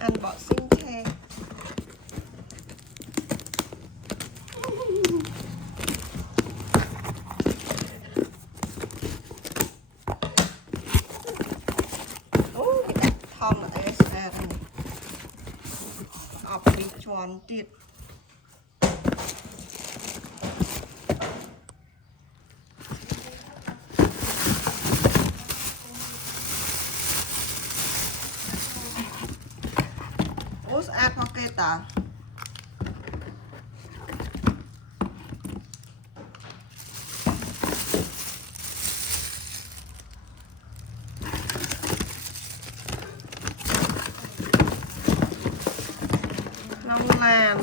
ăn bọ sinh the cái đặt thong là SR này ọp đi tròn tiệt ad pocket à long làm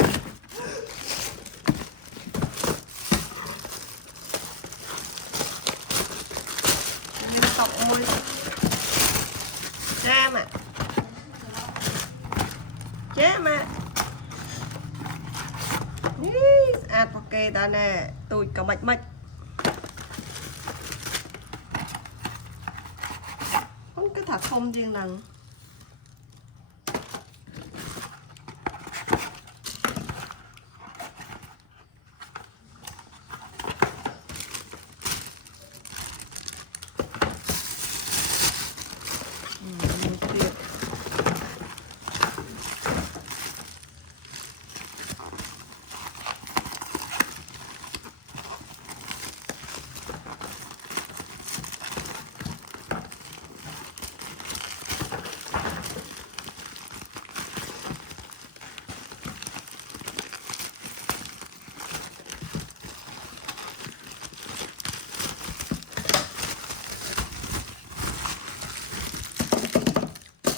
nên tọc môi ra mà chế mà ăn ok ta nè tôi cả mạch mạch không cái thật không riêng lần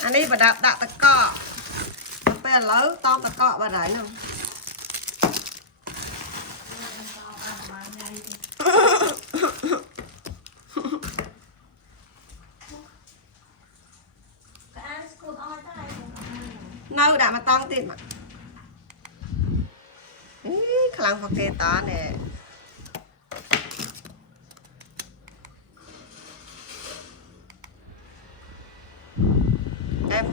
anh đi và đặt tạc cọ bây giờ lớn to tạc cọ bà đấy nào nâu đã mà tông tiền mà khả năng hoặc kê tá nè em